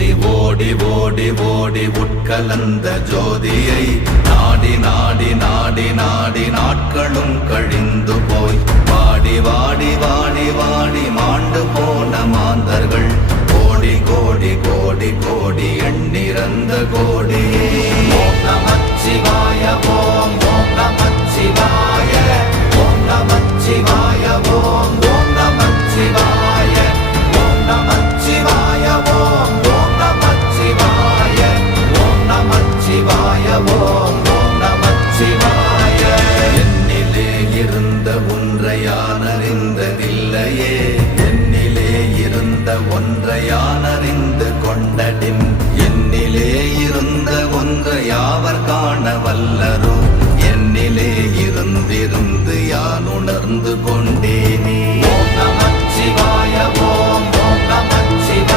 ஓடி ஓடி ஓடி உட்கலந்த ஜோதியை நாடி நாடி நாடி நாடி நாட்களும் கழிந்து போய் வாடி வாடி வாடி வாடி மாண்டு போன மாந்தர்கள் கோடி கோடி கோடி கோடி எண்ணிறந்த கோடி. ஓம் நமச்சிவாய ஓம் ஓம் நமச்சிவாய ஓம் நமச்சிவாய ஓம் ஓம் நமச்சிவாய ஓம் நமச்சிவாய ஓம் ஓம் நமச்சிவாய ஓம் நமச்சிவாய ஓம் ஓம் நமச்சிவாய. என்னிலே இருந்த ஒன்றை யான் அறிந்ததில்லையே, என்னிலே இருந்த ஒன்றை யான் அறிந்து கொண்டடின், என்னிலே இருந்த ஒன்றை யாவர் காண வல்லரோ, என்னிலே இருந்திருந்து யான் உணர்ந்து கொண்டேனே. ஓம் நமச்சிவாய ஓம்